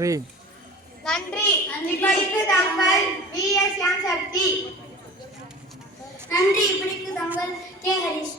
நன்றி. நன்றி. இப்படிக்கு தங்கள் வி.எஸ். யாம் சக்தி. நன்றி. இப்படிக்கு தங்கள் கே. ஹரிஷ்.